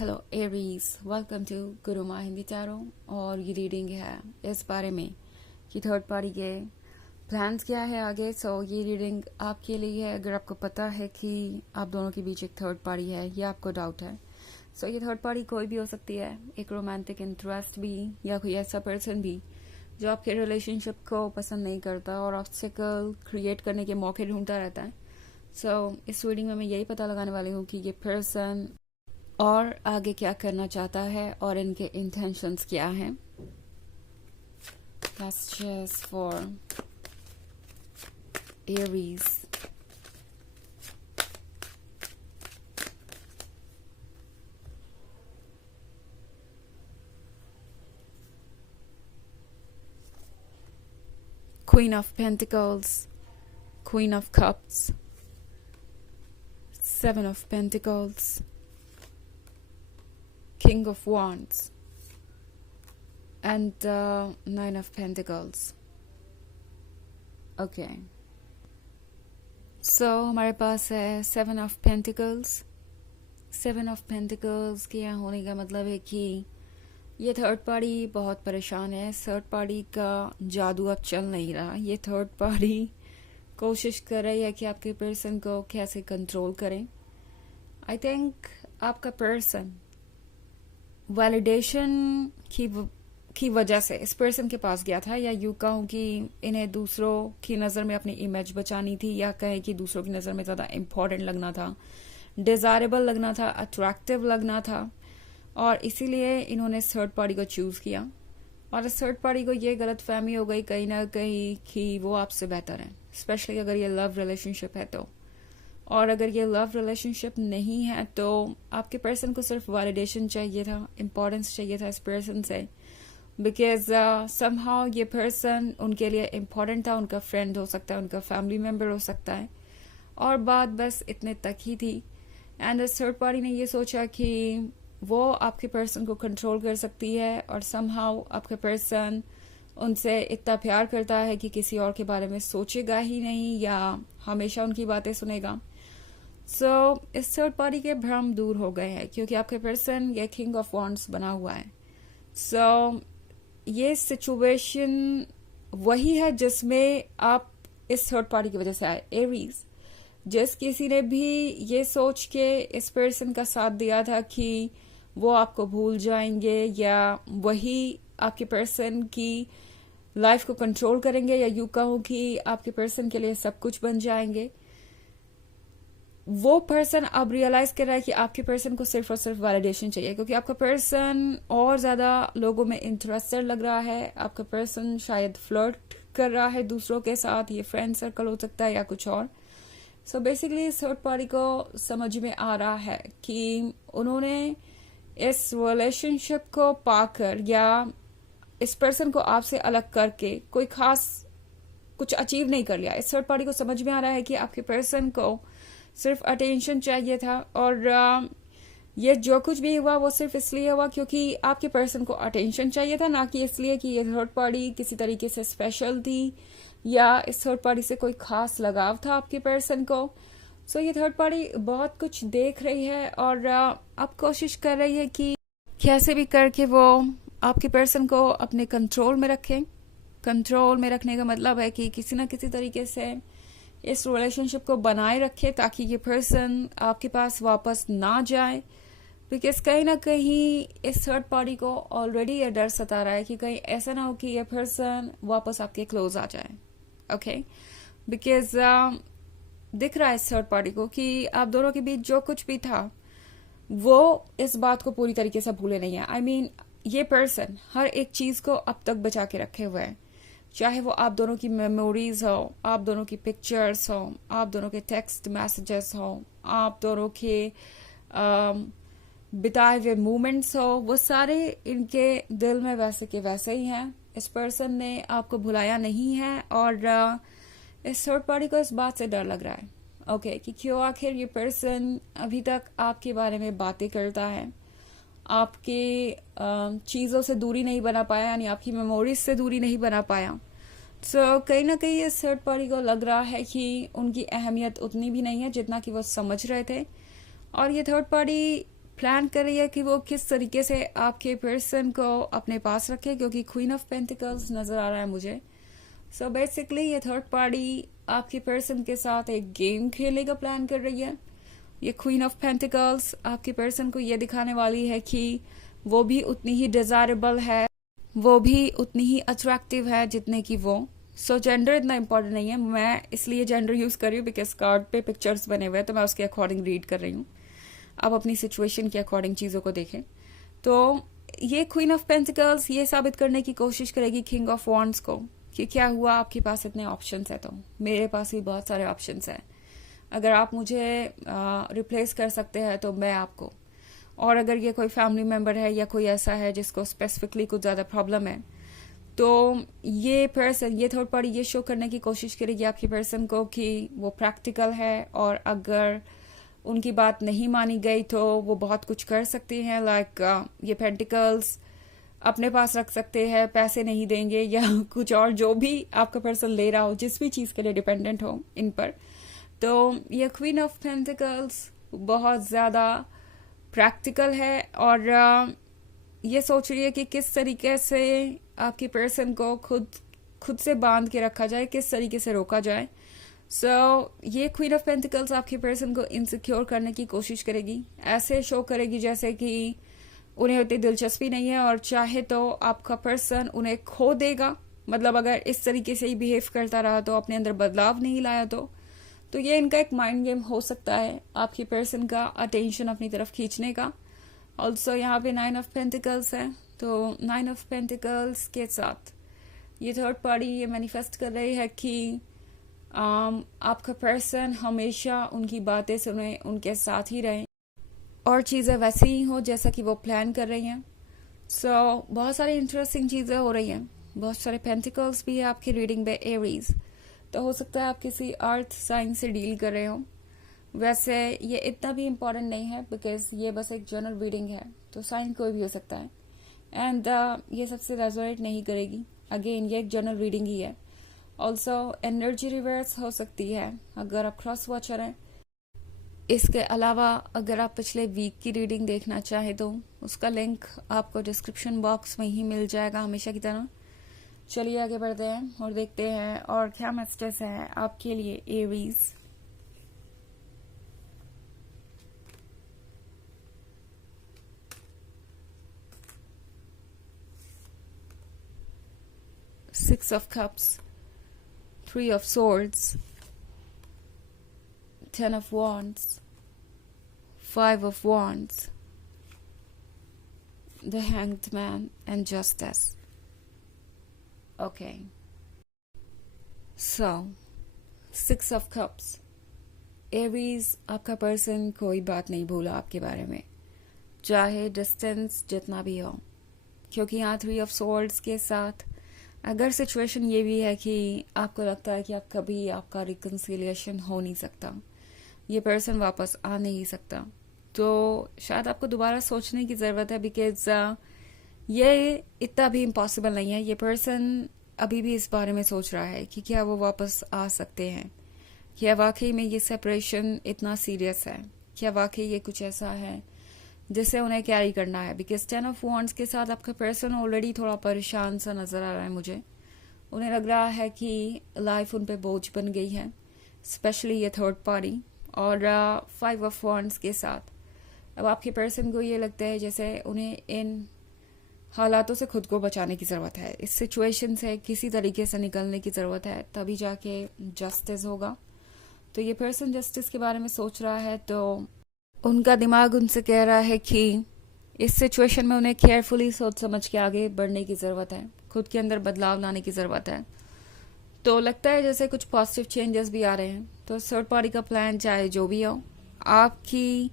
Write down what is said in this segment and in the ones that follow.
Hello Aries, welcome to गुरु माँ Hindi tarot. और ये रीडिंग है इस बारे में कि थर्ड पार्टी के प्लान्स क्या है आगे। ये रीडिंग आपके लिए है अगर आपको पता है कि आप दोनों के बीच एक थर्ड पार्टी है या आपको डाउट है। ये थर्ड पार्टी कोई भी हो सकती है, एक रोमांटिक इंटरेस्ट भी या कोई ऐसा पर्सन भी जो आपके रिलेशनशिप को पसंद नहीं करता और ऑब्स्टिकल क्रिएट करने के मौके ढूंढता रहता है। इस रीडिंग में मैं यही पता लगाने वाली हूँ कि ये पर्सन और आगे क्या करना चाहता है और इनके इंटेंशंस क्या हैं। Messages for Aries. Queen of Pentacles, Queen of Cups, Seven of Pentacles, King of Wands and Nine of Pentacles. Okay. हमारे पास है Seven of Pentacles. Seven of Pentacles के यहाँ होने का मतलब है कि ये थर्ड पार्टी बहुत परेशान है। थर्ड पार्टी का जादू अब चल नहीं रहा। ये थर्ड पार्टी कोशिश कर रही है कि आपके पर्सन को कैसे कंट्रोल करें। आई थिंक आपका पर्सन वैलिडेशन की वजह से इस पर्सन के पास गया था, या यूँ कहूँ कि इन्हें दूसरों की नज़र में अपनी इमेज बचानी थी, या कहें कि दूसरों की नज़र में ज़्यादा इम्पोर्टेंट लगना था, डिज़ायरेबल लगना था, अट्रैक्टिव लगना था, और इसीलिए इन्होंने थर्ड पार्टी को चूज़ किया। और इस थर्ड पार्टी को ये गलत फहमी हो गई कहीं ना कहीं कि वो आपसे बेहतर है, स्पेशली अगर ये लव रिलेशनशिप है तो। और अगर ये लव रिलेशनशिप नहीं है तो आपके पर्सन को सिर्फ वैलिडेशन चाहिए था, इम्पोर्टेंस चाहिए था इस पर्सन से, बिकॉज समहाउ ये पर्सन उनके लिए इम्पोर्टेंट था। उनका फ्रेंड हो सकता है, उनका फैमिली मेम्बर हो सकता है, और बात बस इतने तक ही थी। एंड इस थर्ड पार्टी ने ये सोचा कि वो आपके पर्सन को कंट्रोल कर सकती है, और समहाउ आपका पर्सन उनसे इतना प्यार करता है कि किसी और के बारे में सोचेगा ही नहीं या हमेशा उनकी बातें सुनेगा। इस थर्ड पार्टी के भ्रम दूर हो गए हैं क्योंकि आपके पर्सन ये किंग ऑफ वॉन्ड्स बना हुआ है। ये सिचुएशन वही है जिसमें आप इस थर्ड पार्टी की वजह से आए एरीज। जिस किसी ने भी ये सोच के इस पर्सन का साथ दिया था कि वो आपको भूल जाएंगे या वही आपके पर्सन की लाइफ को कंट्रोल करेंगे, या यूं कहूं कि आपके पर्सन के लिए सब कुछ बन जाएंगे, वो पर्सन अब रियलाइज कर रहा है कि आपके पर्सन को सिर्फ और सिर्फ वैलिडेशन चाहिए, क्योंकि आपका पर्सन और ज्यादा लोगों में इंटरेस्टेड लग रहा है। आपका पर्सन शायद फ्लर्ट कर रहा है दूसरों के साथ, ये फ्रेंड सर्कल हो सकता है या कुछ और। बेसिकली थर्ड पार्टी को समझ में आ रहा है कि उन्होंने इस रिलेशनशिप को पाकर या इस पर्सन को आपसे अलग करके कोई खास कुछ अचीव नहीं कर लिया। इस थर्ड पार्टी को समझ में आ रहा है कि आपके पर्सन को सिर्फ अटेंशन चाहिए था, और ये जो कुछ भी हुआ वो सिर्फ इसलिए हुआ क्योंकि आपके पर्सन को अटेंशन चाहिए था, ना कि इसलिए कि ये थर्ड पार्टी किसी तरीके से स्पेशल थी या इस थर्ड पार्टी से कोई खास लगाव था आपके पर्सन को। ये थर्ड पार्टी बहुत कुछ देख रही है और अब कोशिश कर रही है कि कैसे भी करके वो आपके पर्सन को अपने कंट्रोल में रखें। कंट्रोल में रखने का मतलब है कि किसी ना किसी तरीके से इस रिलेशनशिप को बनाए रखे ताकि ये पर्सन आपके पास वापस ना जाए, बिकॉज कहीं ना कहीं इस थर्ड पार्टी को ऑलरेडी ये डर सता रहा है कि कहीं ऐसा ना हो कि ये पर्सन वापस आपके क्लोज आ जाए। ओके, बिकॉज दिख रहा है इस थर्ड पार्टी को कि आप दोनों के बीच जो कुछ भी था वो इस बात को पूरी तरीके से भूले नहीं है। आई मीन ये पर्सन हर एक चीज को अब तक बचा के रखे हुए है, चाहे वो आप दोनों की मेमोरीज हो, आप दोनों की पिक्चर्स हो, आप दोनों के टेक्स्ट मैसेजेस हो, आप दोनों के बिताए हुए मोमेंट्स हो, वो सारे इनके दिल में वैसे के वैसे ही हैं। इस पर्सन ने आपको भुलाया नहीं है, और इस थर्ड पार्टी को इस बात से डर लग रहा है ओके कि क्यों आखिर ये पर्सन अभी तक आपके बारे में बातें करता है, आपके चीज़ों से दूरी नहीं बना पाया, यानी आपकी मेमोरीज से दूरी नहीं बना पाया। कहीं ना कहीं इस थर्ड पार्टी को लग रहा है कि उनकी अहमियत उतनी भी नहीं है जितना कि वो समझ रहे थे, और ये थर्ड पार्टी प्लान कर रही है कि वो किस तरीके से आपके पर्सन को अपने पास रखे, क्योंकि क्वीन ऑफ पेंटिकल्स नजर आ रहा है मुझे। सो बेसिकली ये थर्ड पार्टी आपके पर्सन के साथ एक गेम खेलने का प्लान कर रही है। ये क्वीन ऑफ पेंटिकल्स आपके पर्सन को ये दिखाने वाली है कि वो भी उतनी ही डिजायरेबल है, वो भी उतनी ही अट्रैक्टिव है जितने की वो। सो जेंडर इतना इम्पोर्टेंट नहीं है, मैं इसलिए जेंडर यूज कर रही हूँ बिकॉज कार्ड पे पिक्चर्स बने हुए हैं तो मैं उसके अकॉर्डिंग रीड कर रही हूँ। आप अपनी सिचुएशन के अकॉर्डिंग चीजों को देखें। तो ये क्वीन ऑफ पेंटिकल्स ये साबित करने की कोशिश करेगी किंग ऑफ वॉन्ड्स को कि क्या हुआ, आपके पास इतने ऑप्शंस है तो मेरे पास भी बहुत सारे ऑप्शंस हैं। अगर आप मुझे रिप्लेस कर सकते हैं तो मैं आपको, और अगर ये कोई फैमिली मेम्बर है या कोई ऐसा है जिसको स्पेसिफिकली कुछ ज़्यादा प्रॉब्लम है, तो ये पर्सन, ये थर्ड पार्टी ये शो करने की कोशिश करेगी आपके पर्सन को कि वो प्रैक्टिकल है, और अगर उनकी बात नहीं मानी गई तो वो बहुत कुछ कर सकते हैं। लाइक ये पेंटिकल्स अपने पास रख सकते हैं, पैसे नहीं देंगे या कुछ और, जो भी आपका पर्सन ले रहा हो, जिस भी चीज़ के लिए डिपेंडेंट हो इन पर। तो ये क्वीन ऑफ पेंटिकल्स बहुत ज़्यादा प्रैक्टिकल है और ये सोच रही है कि किस तरीके से आपके पर्सन को खुद से बांध के रखा जाए, किस तरीके से रोका जाए। ये क्वीन ऑफ पेंटिकल्स आपके पर्सन को इनसिक्योर करने की कोशिश करेगी, ऐसे शो करेगी जैसे कि उन्हें उतनी दिलचस्पी नहीं है और चाहे तो आपका पर्सन उन्हें खो देगा। मतलब अगर इस तरीके से ही बिहेव करता रहा तो, अपने अंदर बदलाव नहीं लाया तो ये इनका एक माइंड गेम हो सकता है आपके पर्सन का अटेंशन अपनी तरफ खींचने का। ऑल्सो यहाँ पे 9 ऑफ पेंटिकल्स है, तो 9 ऑफ पेंटिकल्स के साथ ये थर्ड पार्टी ये मैनिफेस्ट कर रही है कि आपका पर्सन हमेशा उनकी बातें सुने, उनके साथ ही रहे और चीज़ें वैसे ही हो जैसा कि वो प्लान कर रही हैं। बहुत सारी इंटरेस्टिंग चीज़ें हो रही हैं, बहुत सारे पेंटिकल्स भी है आपकी रीडिंग में। एरीज, तो हो सकता है आप किसी अर्थ साइन से डील कर रहे हो। वैसे ये इतना भी इम्पोर्टेंट नहीं है बिकॉज ये बस एक जनरल रीडिंग है, तो साइन कोई भी हो सकता है एंड ये सबसे रेजोनेट नहीं करेगी। अगेन ये एक जनरल रीडिंग ही है। ऑल्सो एनर्जी रिवर्स हो सकती है अगर आप क्रॉस वॉचर हैं। इसके अलावा अगर आप पिछले वीक की रीडिंग देखना चाहें तो उसका लिंक आपको डिस्क्रिप्शन बॉक्स में ही मिल जाएगा हमेशा की तरह। चलिए आगे बढ़ते हैं और देखते हैं और क्या मैसेजेस है आपके लिए Aries. Six of Cups, 3 of Swords, 10 of Wands, 5 of Wands, the Hanged Man and Justice. Okay. So, 6 of Cups. Aries, आपका पर्सन कोई बात नहीं भूला आपके बारे में, चाहे डिस्टेंस जितना भी हो, क्योंकि यहाँ 3 of Swords के साथ अगर सिचुएशन ये भी है कि आपको लगता है कि आप कभी आपका रिकन्सिलिएशन हो नहीं सकता, ये पर्सन वापस आ नहीं सकता, तो शायद आपको दोबारा सोचने की ज़रूरत है बिकॉज ये इतना भी इम्पॉसिबल नहीं है। ये पर्सन अभी भी इस बारे में सोच रहा है कि क्या वो वापस आ सकते हैं, क्या वाकई में ये सेपरेशन इतना सीरियस है, क्या वाकई ये कुछ ऐसा है जिसे उन्हें कैरी करना है। बिकॉज 10 ऑफ वॉन्ड्स के साथ आपका पर्सन ऑलरेडी थोड़ा परेशान सा नजर आ रहा है मुझे। उन्हें लग रहा है कि लाइफ उन पे बोझ बन गई है, स्पेशली ये थर्ड पार्टी। और 5 ऑफ वॉन्ड्स के साथ अब आपके पर्सन को ये लगता है जैसे उन्हें इन हालातों से खुद को बचाने की ज़रूरत है, इस सिचुएशन से किसी तरीके से निकलने की ज़रूरत है, तभी जाके जस्टिस होगा। तो ये पर्सन जस्टिस के बारे में सोच रहा है, तो उनका दिमाग उनसे कह रहा है कि इस सिचुएशन में उन्हें केयरफुली सोच समझ के आगे बढ़ने की ज़रूरत है, खुद के अंदर बदलाव लाने की ज़रूरत है। तो लगता है जैसे कुछ पॉजिटिव चेंजेस भी आ रहे हैं। तो थर्ड पार्टी का प्लान चाहे जो भी हो, आपकी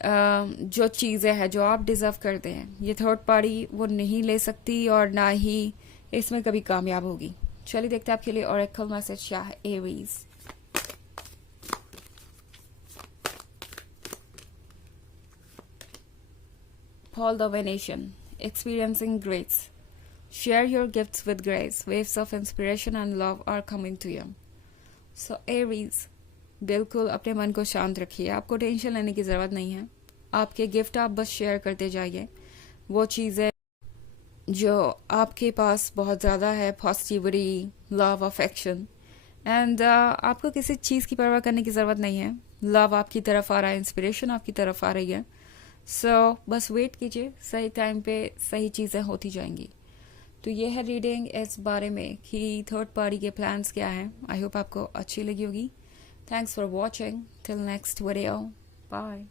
जो चीज़ें हैं जो आप डिजर्व करते हैं, ये थर्ड पार्टी वो नहीं ले सकती और ना ही इसमें कभी कामयाब होगी। चलिए देखते हैं आपके लिए ऑरेकल मैसेज क्या है Aries. Paul the Venetian, experiencing grace. Share your gifts with grace. Waves of inspiration and love are coming to you. So Aries, बिल्कुल अपने मन को शांत रखिए, आपको टेंशन लेने की ज़रूरत नहीं है। आपके गिफ्ट आप बस शेयर करते जाइए। वो चीज़ें जो आपके पास बहुत ज़्यादा है, पॉजिटिविटी, लव, अफेक्शन, एंड आपको किसी चीज़ की परवाह करने की ज़रूरत नहीं है। लव आपकी तरफ आ रहा है, इंस्पिरेशन आपकी तरफ आ रही है। सो बस वेट कीजिए, सही टाइम पे सही चीज़ें होती जाएंगी। तो ये है रीडिंग इस बारे में कि थर्ड पार्टी के प्लान्स क्या हैं। आई होप आपको अच्छी लगी होगी। Thanks for watching. Till next video, bye.